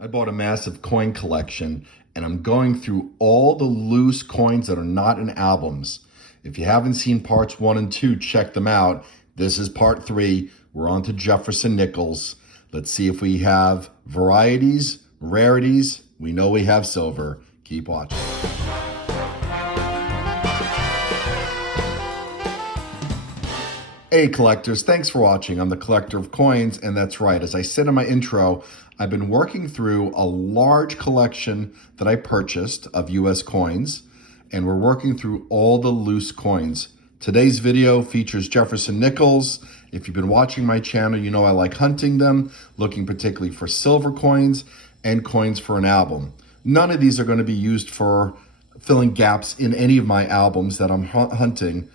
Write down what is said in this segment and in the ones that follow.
I bought a massive coin collection and I'm going through all the loose coins that are not in albums. If you haven't seen parts 1 and 2, check them out. This is part 3. We're on to Jefferson Nickels. Let's see if we have varieties, rarities. We know we have silver. Keep watching. Hey collectors, thanks for watching. I'm the collector of coins, and that's right, as I said in my intro, I've been working through a large collection that I purchased of US coins, and we're working through all the loose coins. Today's video features Jefferson Nickels. If you've been watching my channel, you know I like hunting them, looking particularly for silver coins and coins for an album. None of these are going to be used for filling gaps in any of my albums that I'm hunting.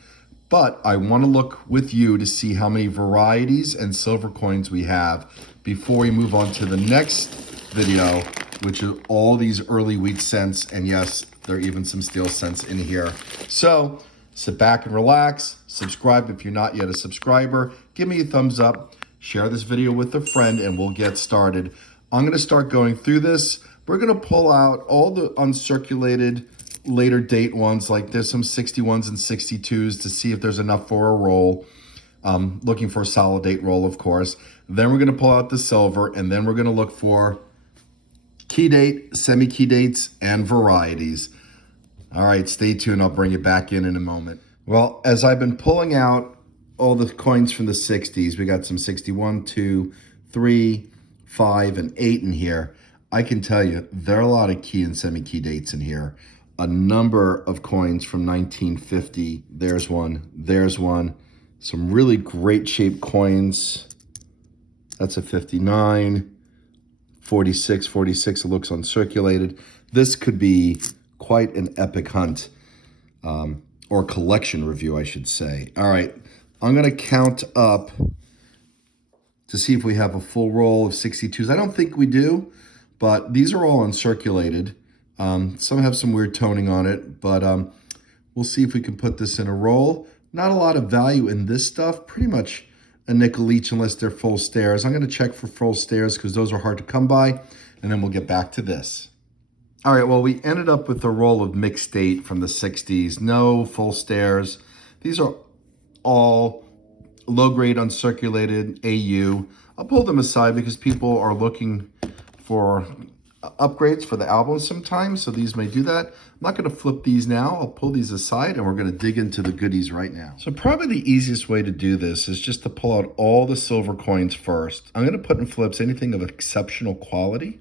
But I want to look with you to see how many varieties and silver coins we have before we move on to the next video, which is all these early wheat cents. And yes, there are even some steel cents in here. So sit back and relax. Subscribe if you're not yet a subscriber. Give me a thumbs up. Share this video with a friend and we'll get started. I'm going to start going through this. We're going to pull out all the uncirculated later date ones, like there's some 61s and 62s to see if there's enough for a roll. Looking for a solid date roll, of course. Then we're going to pull out the silver, and then we're going to look for key date, semi-key dates, and varieties. All right, stay tuned. I'll bring you back in a moment. Well, as I've been pulling out all the coins from the 60s, we got some 61, 2, 3, 5, and 8 in here. I can tell you, there are a lot of key and semi-key dates in here. A number of coins from 1950. There's one. There's one. Some really great shaped coins. That's a 59. 46, 46. It looks uncirculated. This could be quite an epic hunt, or collection review, I should say. All right. I'm going to count up to see if we have a full roll of 62s. I don't think we do, but these are all uncirculated. Some have some weird toning on it, but we'll see if we can put this in a roll. Not a lot of value in this stuff. Pretty much a nickel each unless they're full stairs. I'm going to check for full stairs because those are hard to come by, and then we'll get back to this. All right, well, we ended up with a roll of mixed date from the 60s. No full stairs. These are all low-grade uncirculated AU. I'll pull them aside because people are looking for upgrades for the album sometimes, so these may do that. I'm not going to flip these now. I'll pull these aside and we're going to dig into the goodies right now. So probably the easiest way to do this is just to pull out all the silver coins first. I'm going to put in flips anything of exceptional quality,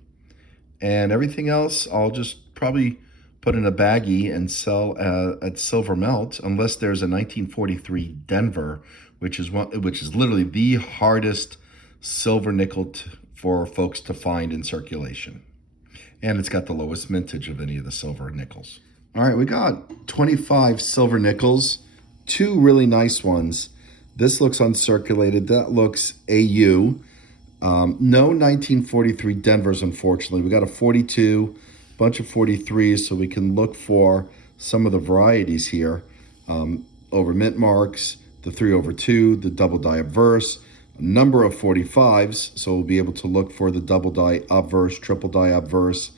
and everything else I'll just probably put in a baggie and sell at Silver Melt, unless there's a 1943 Denver, which is literally the hardest silver nickel for folks to find in circulation. And it's got the lowest mintage of any of the silver nickels. All right, we got 25 silver nickels, 2 really nice ones. This looks uncirculated. That looks AU. No 1943 Denvers, unfortunately. We got a 42, bunch of 43s, so we can look for some of the varieties here. Over mint marks, the 3/2, the double die obverse, a number of 45s, so we'll be able to look for the double die obverse, triple die obverse,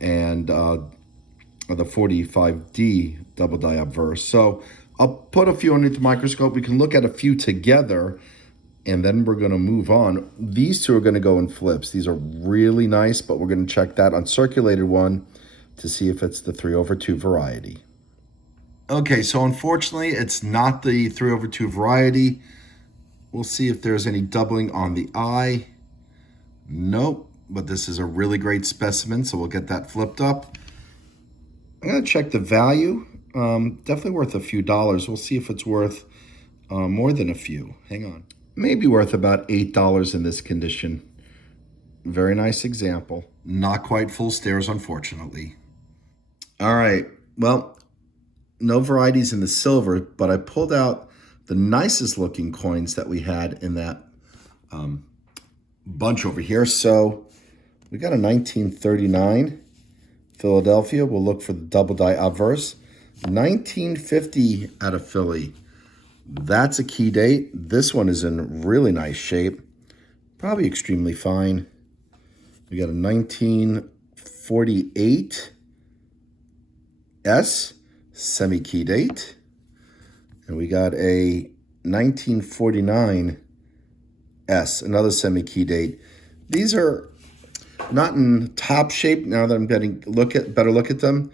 and the 45D double die obverse. So I'll put a few underneath the microscope. We can look at a few together, and then we're going to move on. These two are going to go in flips. These are really nice, but we're going to check that uncirculated one to see if it's the 3/2 variety. Okay, so unfortunately, it's not the 3/2 variety. We'll see if there's any doubling on the eye. Nope, but this is a really great specimen, so we'll get that flipped up. I'm going to check the value. Definitely worth a few dollars. We'll see if it's worth more than a few. Hang on. Maybe worth about $8 in this condition. Very nice example. Not quite full stairs, unfortunately. All right, well, no varieties in the silver, but I pulled out the nicest looking coins that we had in that bunch over here. So we got a 1939 Philadelphia. We'll look for the double die obverse. 1950 out of Philly. That's a key date. This one is in really nice shape. Probably extremely fine. We got a 1948 S semi-key date. And we got a 1949 S, another semi-key date. These are not in top shape now that I'm getting better look at them.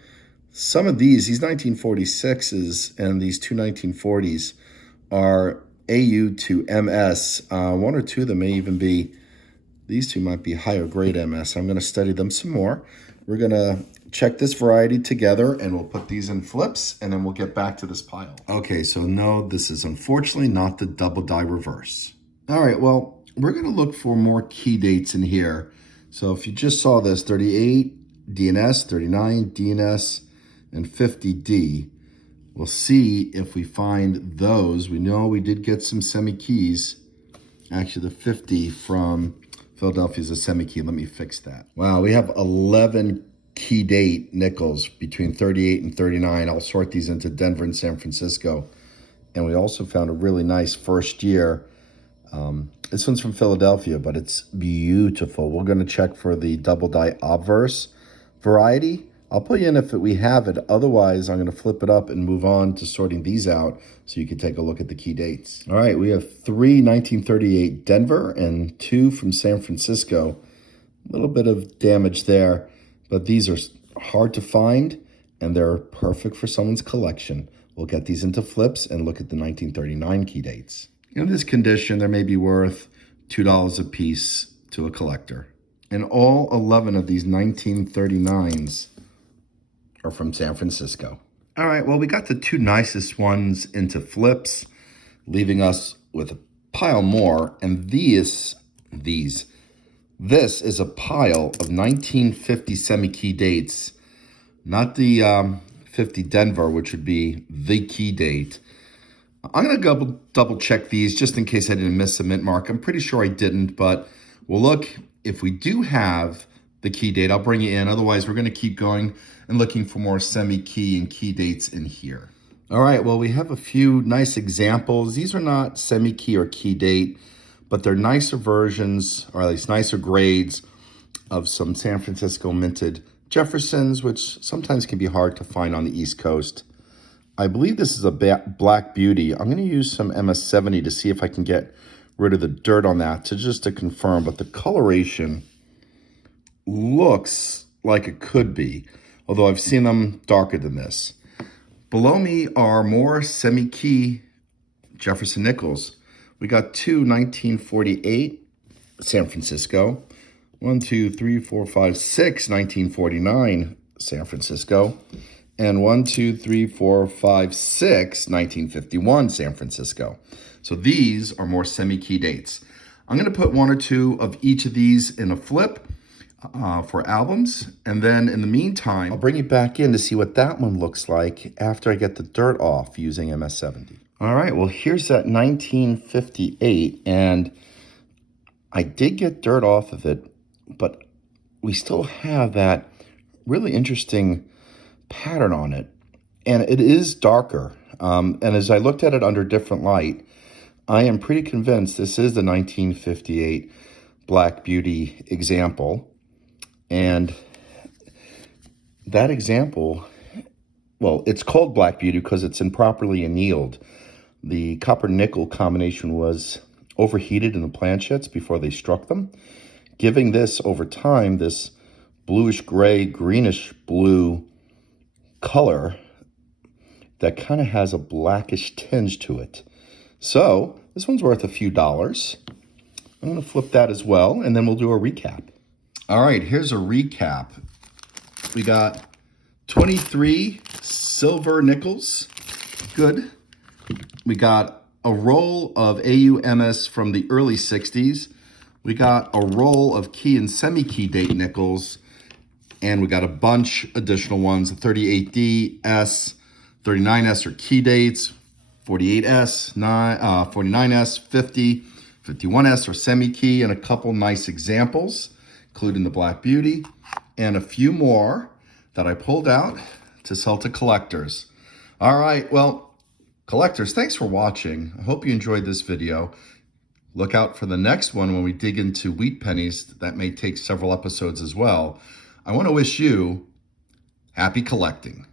Some of these 1946s and these two 1940s are AU to MS. One or two of them may even be, these two might be higher grade MS. I'm going to study them some more. We're going to check this variety together and we'll put these in flips and then we'll get back to this pile. Okay, so no, this is unfortunately not the double die reverse. All right, well, we're going to look for more key dates in here. So if you just saw this, 38 DNS, 39 DNS, and 50D, we'll see if we find those. We know we did get some semi-keys. Actually, the 50 from Philadelphia is a semi-key. Let me fix that. Wow, we have 11 key date nickels between 38 and 39. I'll sort these into Denver and San Francisco. And we also found a really nice first year. This one's from Philadelphia, but it's beautiful. We're going to check for the double die obverse variety. I'll put you in if we have it. Otherwise, I'm going to flip it up and move on to sorting these out so you can take a look at the key dates. All right, we have 3 1938 Denver and 2 from San Francisco. A little bit of damage there, but these are hard to find and they're perfect for someone's collection. We'll get these into flips and look at the 1939 key dates. In this condition, they may be worth $2 a piece to a collector. And all 11 of these 1939s are from San Francisco. All right, well, we got the 2 nicest ones into flips, leaving us with a pile more. And this is a pile of 1950 semi-key dates, not the 50 Denver, which would be the key date. I'm going to double check these just in case I didn't miss a mint mark. I'm pretty sure I didn't, but we'll look. If we do have the key date, I'll bring you in. Otherwise, we're going to keep going and looking for more semi-key and key dates in here. All right, well, we have a few nice examples. These are not semi-key or key date, but they're nicer versions, or at least nicer grades of some San Francisco minted Jeffersons, which sometimes can be hard to find on the East Coast. I believe this is a Black Beauty. I'm going to use some MS-70 to see if I can get rid of the dirt on that, just to confirm. But the coloration looks like it could be, although I've seen them darker than this. Below me are more semi-key Jefferson Nickels. We got 2 1948 San Francisco, 1, 2, 3, 4, 5, 6 1949 San Francisco, and 1, 2, 3, 4, 5, 6 1951 San Francisco. So these are more semi-key dates. I'm going to put 1 or 2 of each of these in a flip for albums. And then in the meantime, I'll bring you back in to see what that one looks like after I get the dirt off using MS-70. All right, well, here's that 1958. And I did get dirt off of it, but we still have that really interesting pattern on it. And it is darker. And as I looked at it under different light, I am pretty convinced this is the 1958 Black Beauty example. And that example, well, it's called Black Beauty because it's improperly annealed. The copper-nickel combination was overheated in the planchets before they struck them, giving this, over time, this bluish-gray, greenish-blue color that kind of has a blackish tinge to it. So this one's worth a few dollars. I'm going to flip that as well, and then we'll do a recap. All right, here's a recap. We got 23 silver nickels. Good. We got a roll of AUMS from the early 60s. We got a roll of key and semi-key date nickels. And we got a bunch additional ones, 38D, S, 39S are key dates, 48S, 49S, 50, 51S are semi-key, and a couple nice examples, including the Black Beauty, and a few more that I pulled out to sell to collectors. All right, well, collectors, thanks for watching. I hope you enjoyed this video. Look out for the next one when we dig into wheat pennies. That may take several episodes as well. I want to wish you happy collecting.